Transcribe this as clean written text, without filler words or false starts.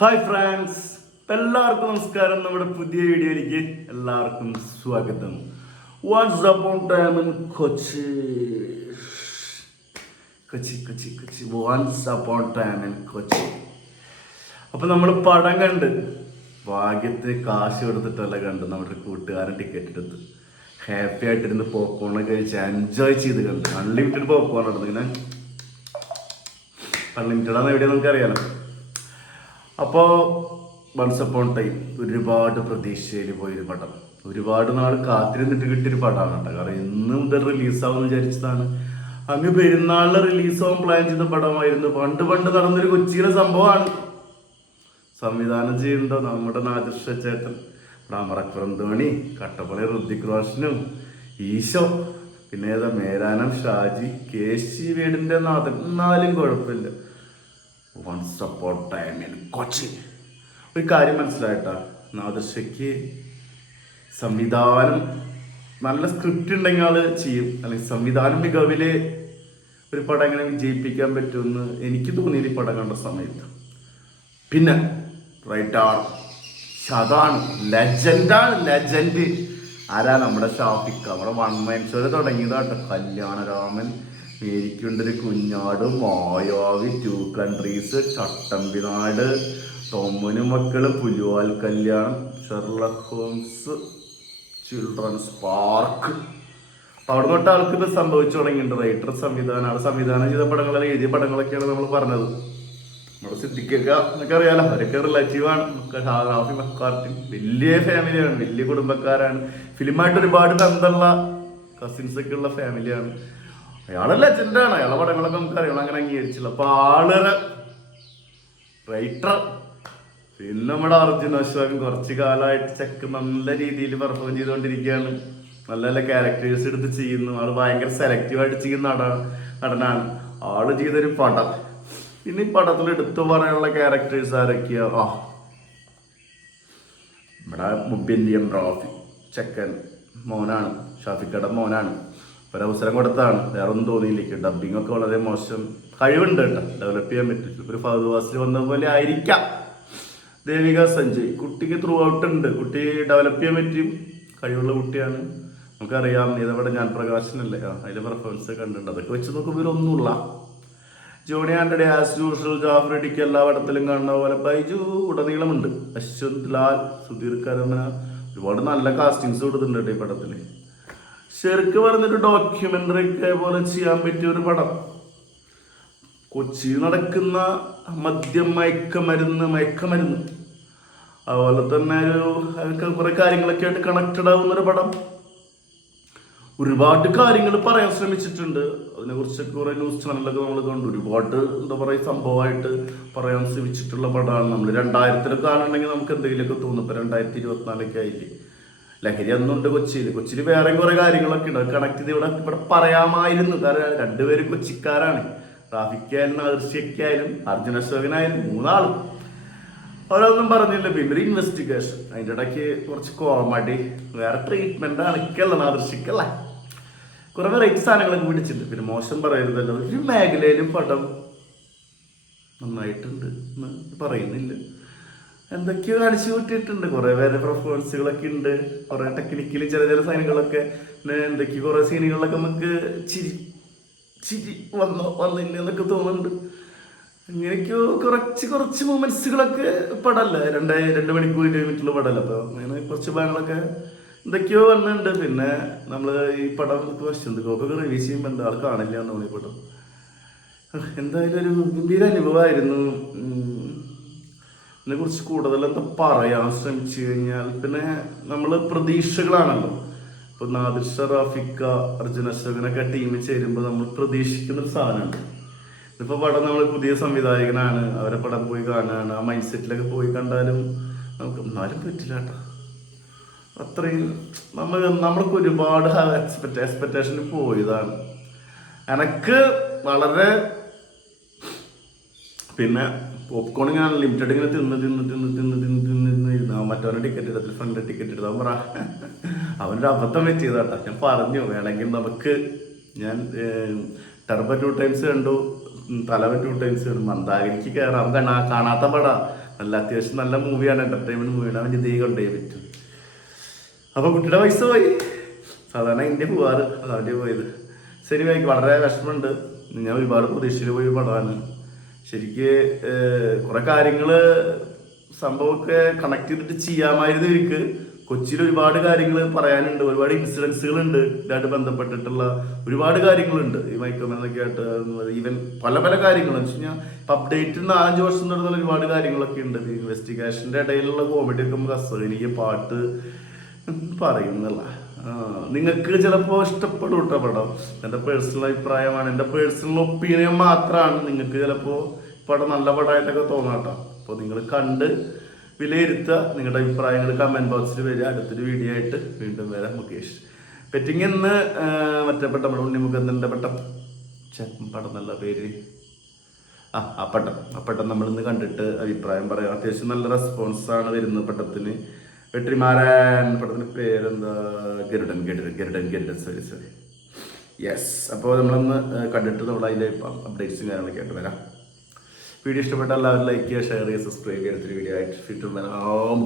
Hi friends, എല്ലാവർക്കും നമസ്കാരം. നമ്മുടെ പുതിയ വീഡിയോയിലേക്ക് എല്ലാവർക്കും സ്വാഗതം. What's upon time in Kochi Kochi Kochi Kochi what's upon time in Kochi. അപ്പൊ നമ്മൾ പടം കണ്ട് ഭാഗ്യത്തെ കാശ് കൊടുത്തിട്ടല്ല കണ്ട്. നമ്മുടെ കൂട്ടുകാരൻ ടിക്കറ്റ് എടുത്ത് ഹാപ്പി ആയിട്ടിരുന്ന് പോപ്കോണൊക്കെ കഴിച്ച് എൻജോയ് ചെയ്ത് കണ്ട്. അൺലിമിറ്റഡ് പോപ്കോൺ നടന്നു. ഇങ്ങനെ അൺലിമിറ്റഡ് ആണ് എവിടെയാ നമുക്കറിയാലോ. അപ്പോൾ വൺസ് അപ്പോൺ ടൈം ഒരുപാട് പ്രതീക്ഷയിൽ പോയൊരു പടം, ഒരുപാട് നാൾ കാത്തിരുന്നിട്ട് കിട്ടിയൊരു പടമാണ് കേട്ടോ. കാരണം ഇന്ന് മുതൽ റിലീസാവുമെന്ന് വിചാരിച്ചതാണ്. അങ്ങ് പെരുന്നാളിൽ റിലീസാവാൻ പ്ലാൻ ചെയ്ത പടമായിരുന്നു. പണ്ട് നടന്നൊരു കൊച്ചിയിലെ സംഭവമാണ്. സംവിധാനം ചെയ്യുന്നത് നമ്മുടെ നാദിർഷ ചേട്ടൻ, അമറക്കുറം ധോണി, കട്ടപ്പള്ളി ഋതിക് റോഷനും, ഈശോ, പിന്നെ ഏതാ മേരാനം ഷാജി, കേശി വീടിൻ്റെ നാഥൻ. എന്നാലും കുഴപ്പമില്ല. Once upon time in Kochi. ഒരു കാര്യം മനസ്സിലായിട്ടാ, നാദർഷയ്ക്ക് സംവിധാനം നല്ല സ്ക്രിപ്റ്റ് ഉണ്ടെങ്കിൽ ആള് ചെയ്യും. അല്ലെങ്കിൽ സംവിധാനം മികവില് ഒരു പടം എങ്ങനെ വിജയിപ്പിക്കാൻ പറ്റുമെന്ന് എനിക്ക് തോന്നിയത് ഈ പടം കണ്ട സമയത്ത്. പിന്നെ റൈറ്റാണ്, അതാണ് ലെജൻഡ്. ആരാ? നമ്മുടെ ഷാഫിക്ക. നമ്മുടെ വൺ മൈൻ ഷോയിൽ തുടങ്ങിയതാട്ടോ. കല്യാണരാമൻ, മേരിക്കുണ്ടൊരു കുഞ്ഞാട്, മായാവി, 2 കൺട്രീസ്, ചട്ടമ്പിനാട്, തൊമ്മനും മക്കള്, പുലിവാൽ കല്യാണം, ഷെർലക് ഹോംസ്, ചിൽഡ്രൻസ് പാർക്ക്. അവിടെ തൊട്ട് ആൾക്ക് ഇത് സംഭവിച്ചു തുടങ്ങിയിട്ടുണ്ട്. റൈറ്റർ, സംവിധാനം ചെയ്ത പടങ്ങളെല്ലാം എഴുതിയ പടങ്ങളൊക്കെയാണ് നമ്മൾ പറഞ്ഞത്. നമ്മുടെ സിദ്ദിഖൊക്കെ എന്നൊക്കെ അറിയാലോ, അവരൊക്കെ റിലേറ്റീവാണ്. ഹാഫി മക്കാർട്ടിൻ വലിയ ഫാമിലിയാണ്, വലിയ കുടുംബക്കാരാണ്. ഫിലിമായിട്ട് ഒരുപാട് ബന്ധമുള്ള കസിൻസ് ഒക്കെ ഉള്ള ഫാമിലിയാണ്. അയാളെ ലെജൻഡാണ്. അയാളെ പടങ്ങളൊക്കെ നമുക്ക് അറിയണം, അങ്ങനെ അംഗീകരിച്ചില്ല. അപ്പൊ ആള് റൈറ്റർ. പിന്നെ നമ്മുടെ അർജുൻ അശോകൻ കുറച്ച് കാലമായിട്ട് ചെക്ക് നല്ല രീതിയിൽ പെർഫോം ചെയ്തുകൊണ്ടിരിക്കുകയാണ്. നല്ല നല്ല ക്യാരക്ടേഴ്സ് എടുത്ത് ചെയ്യുന്നു. ആള് ഭയങ്കര സെലക്റ്റീവായിട്ട് ചെയ്യുന്ന നടനാണ്. ആള് ചെയ്തൊരു പടം. പിന്നെ ഈ പടത്തിൽ എടുത്തു പറയാനുള്ള ക്യാരക്ടേഴ്സ് ആരൊക്കെയാ? നമ്മുടെ മുബിന്യം റാഫി ചെക്കൻ മോനാണ്, ഷാഫിക്കയുടെ മോനാണ്. ഒരവസരം കൊടുത്താണ്, വേറെ ഒന്നും തോന്നിയില്ല. ഡബിങ് ഒക്കെ വളരെ മോശം. കഴിവുണ്ട് കേട്ടോ, ഡെവലപ്പ് ചെയ്യാൻ പറ്റും. ഒരു ഫഹദ് ഫാസിൽ വന്ന പോലെ ആയിരിക്കാം. ദേവിക സഞ്ജയ്, കുട്ടിക്ക് ത്രൂ ഔട്ട് ഉണ്ട്. കുട്ടി ഡെവലപ്പ് ചെയ്യാൻ പറ്റും, കഴിവുള്ള കുട്ടിയാണ്. നമുക്കറിയാം. ഇതവിടെ ഞാൻ പ്രകാശനല്ലേ, അതിന്റെ പെർഫോമൻസ് കണ്ടിട്ടുണ്ട്. അതൊക്കെ വെച്ച് നോക്കുമ്പോൾ ഇവരൊന്നുമില്ല. ജോണി ആന്റണി ആസ് യൂഷ്വൽ, ജാഫർ ഇടിക്ക് എല്ലാ പടത്തിലും കാണുന്ന പോലെ. ബൈജു ഉടനീളമുണ്ട്. അശ്വന്ത് ലാൽ, സുധീർ കരമന, ഒരുപാട് നല്ല കാസ്റ്റിങ്സ് കൊടുത്തിട്ടുണ്ട് കേട്ടോ ഈ പടത്തില്. ശരിക്ക് പറഞ്ഞൊരു ഡോക്യുമെന്ററി ഒക്കെ പോലെ ചെയ്യാൻ പറ്റിയ ഒരു പടം. കൊച്ചി നടക്കുന്ന മയക്കമരുന്ന് അതുപോലെ തന്നെ ഒരു കുറെ കാര്യങ്ങളൊക്കെ ആയിട്ട് കണക്റ്റഡ് ആവുന്ന ഒരു പടം. ഒരുപാട് കാര്യങ്ങൾ പറയാൻ ശ്രമിച്ചിട്ടുണ്ട്. അതിനെ കുറിച്ചൊക്കെ കുറെ ന്യൂസ് ചാനലൊക്കെ നമ്മൾ കണ്ടു. ഒരുപാട് എന്താ പറയുക സംഭവമായിട്ട് പറയാൻ ശ്രമിച്ചിട്ടുള്ള പടമാണ്. നമ്മൾ 2000 കാണുന്നുണ്ടെങ്കിൽ നമുക്ക് എന്തെങ്കിലുമൊക്കെ തോന്നും. ഇപ്പൊ 2024 ആയില്ലേ. ലഹരി അന്നുണ്ട് കൊച്ചിയിൽ വേറെ കുറെ കാര്യങ്ങളൊക്കെ ഉണ്ട്. കണക്ട് ചെയ്ത് ഇവിടെ പറയാമായിരുന്നു. കാരണം രണ്ടുപേരും കൊച്ചിക്കാരാണ്. റാഫിക്കായാലും നാദർഷിക്കായാലും അർജുൻ അശോകനായാലും, മൂന്നാളും അവരൊന്നും പറഞ്ഞില്ല. പിന്നെ ഒരു ഇൻവെസ്റ്റിഗേഷൻ, അതിൻ്റെ ഇടയ്ക്ക് കുറച്ച് കോമഡി, വേറെ ട്രീറ്റ്മെന്റ് ആണ്. എനിക്കല്ല, നാദർഷിക്കല്ല, കുറെ വെറൈറ്റി സാധനങ്ങളൊക്കെ പിടിച്ചിട്ടുണ്ട്. പിന്നെ മോശം പറയരുതല്ലോ, ഒരു മേഖലയിലും പടം നന്നായിട്ടുണ്ട് എന്ന് പറയുന്നില്ല. എന്തൊക്കെയോ കാണിച്ചു കൂട്ടിയിട്ടുണ്ട്. കുറെ പേരുടെ പെർഫോമൻസുകളൊക്കെ ഉണ്ട്. കുറെ ടെക്നിക്കലി ചില സാധനങ്ങളൊക്കെ, പിന്നെ എന്തൊക്കെയോ കുറെ സീനുകളിലൊക്കെ നമുക്ക് ചിരി വന്നില്ല എന്നൊക്കെ തോന്നുന്നുണ്ട്. ഇങ്ങനെയൊക്കെയോ കുറച്ച് മൂമെന്റ്സുകളൊക്കെ പടമല്ല, 2 മണിക്കൂർ 20 മിനിറ്റുള്ള പടമല്ല. അപ്പൊ അങ്ങനെ കുറച്ച് ഭാഗങ്ങളൊക്കെ എന്തൊക്കെയോ വന്നിട്ടുണ്ട്. പിന്നെ നമ്മള് ഈ പടം വശന്തൊക്കെ റിലീസ് ചെയ്യുമ്പോൾ എന്താ ആൾ കാണില്ല എന്ന് തോന്നി പടം. എന്തായാലും ഒരു ഗംഭീര അനുഭവമായിരുന്നു. ഇതിനെക്കുറിച്ച് കൂടുതൽ എന്താ പറയാൻ ശ്രമിച്ചു കഴിഞ്ഞാൽ, പിന്നെ നമ്മൾ പ്രതീക്ഷകളാണല്ലോ. ഇപ്പൊ നാദിർഷ, റാഫിക്ക, അർജുൻ അശോകനൊക്കെ ടീമിൽ ചേരുമ്പോൾ നമ്മൾ പ്രതീക്ഷിക്കുന്ന ഒരു സാധനമാണ്. ഇതിപ്പോ പടം നമ്മൾ പുതിയ സംവിധായകനാണ്, അവരെ പടം പോയി കാണാനാണ്. ആ മൈൻഡ് സെറ്റിലൊക്കെ പോയി കണ്ടാലും നമുക്ക് എന്നാലും പറ്റില്ല കേട്ടോ. അത്രയും നമ്മൾക്ക് ഒരുപാട് എക്സ്പെക്ടേഷനിൽ പോയതാണ്. എനക്ക് വളരെ പിന്നെ പോപ്കോൺ ഇങ്ങനെ അൺലിമിറ്റഡ് ഇങ്ങനെ തിന്ന് മറ്റവരുടെ ടിക്കറ്റ് എടുത്തിട്ട് ഫ്രണ്ട് ടിക്കറ്റ് എടുത്ത് അവൻ അവനൊരു അബദ്ധം പറ്റിയതാട്ടാ. ഞാൻ പറഞ്ഞു വേണമെങ്കിൽ നമുക്ക്, ഞാൻ ടർബോ 2 ടൈംസ് കണ്ടു, തലവൻ 2 ടൈംസ് കണ്ടു. മന്ദാഗിരിക്ക് കയറാം, കാണാത്ത പട നല്ല അത്യാവശ്യം നല്ല മൂവിയാണ്, എന്റർടൈൻമെന്റ് മൂവിയാണ്. അവൻ ഇതേ കൊണ്ടേ പറ്റും. അപ്പൊ കുട്ടിയുടെ പൈസ പോയി. സാധാരണ ഇന്ത്യ പോവാറ്, അവൻ്റെ പോയത്. ശരി വായിക്ക്, വളരെ വിഷമമുണ്ട്. ഞാൻ ഒരുപാട് പ്രതീക്ഷയിൽ പോയി പടമാണ്. ശരിക്ക് കുറെ കാര്യങ്ങള് സംഭവമൊക്കെ കണക്ട് ചെയ്തിട്ട് ചെയ്യാമായിരുന്നു ഇവർക്ക്. കൊച്ചിയിൽ ഒരുപാട് കാര്യങ്ങൾ പറയാനുണ്ട്, ഒരുപാട് ഇൻസിഡൻസുകൾ ഉണ്ട് ഇതായിട്ട് ബന്ധപ്പെട്ടിട്ടുള്ള ഒരുപാട് കാര്യങ്ങളുണ്ട്. ഈ മൈക്രോമെന്നൊക്കെ ആയിട്ട് ഈവൻ പല പല കാര്യങ്ങളും വെച്ച് കഴിഞ്ഞാൽ ഇപ്പം അപ്ഡേറ്റ് 4-5 വർഷം നടന്ന ഒരുപാട് കാര്യങ്ങളൊക്കെ ഉണ്ട്. ഇൻവെസ്റ്റിഗേഷൻ്റെ ഇടയിലുള്ള കോമഡി ഒക്കെ നമുക്ക് എനിക്ക് പാട്ട് പറയുന്നില്ല. നിങ്ങൾക്ക് ചിലപ്പോൾ ഇഷ്ടപ്പെടും കേട്ടോ പടം. എൻ്റെ പേഴ്സണൽ അഭിപ്രായമാണ്, എൻ്റെ പേഴ്സണൽ ഒപ്പീനിയൻ മാത്രമാണ്. നിങ്ങൾക്ക് ചിലപ്പോൾ പടം നല്ല പടമായിട്ടൊക്കെ തോന്നാട്ടോ. അപ്പോൾ നിങ്ങൾ കണ്ട് വിലയിരുത്തുക. നിങ്ങളുടെ അഭിപ്രായങ്ങൾ കമൻറ്റ് ബോക്സിൽ വരിക. അടുത്തൊരു വീഡിയോ ആയിട്ട് വീണ്ടും വരാം. മുകേഷ് പെറ്റിങ് എന്ന് മറ്റേ നമ്മുടെ ഉണ്ണിമുഖത്തിൻ്റെ പടം നല്ല പേര് അപ്പട്ടം നമ്മളിന്ന് കണ്ടിട്ട് അഭിപ്രായം പറയാം. അത്യാവശ്യം നല്ല റെസ്പോൺസാണ് വരുന്നത് പട്ടത്തിന്. വെട്രിമാരൻ പടത്തിന് പേരെന്താ, ഗരുഡൻ സോറി യെസ്. അപ്പോൾ നമ്മളൊന്ന് കണ്ടിട്ട് നമ്മൾ അതിൻ്റെ അപ്ഡേറ്റ്സും കാര്യങ്ങളൊക്കെ ആയിട്ട് വരാം. വീഡിയോ ഇഷ്ടപ്പെട്ടാൽ എല്ലാവരും ലൈക്ക് ചെയ്യുക, ഷെയർ ചെയ്യുക, സബ്സ്ക്രൈബ് ചെയ്യുക. അടുത്തൊരു വീഡിയോ ആയിട്ട് ഫിറ്റ് വരാം.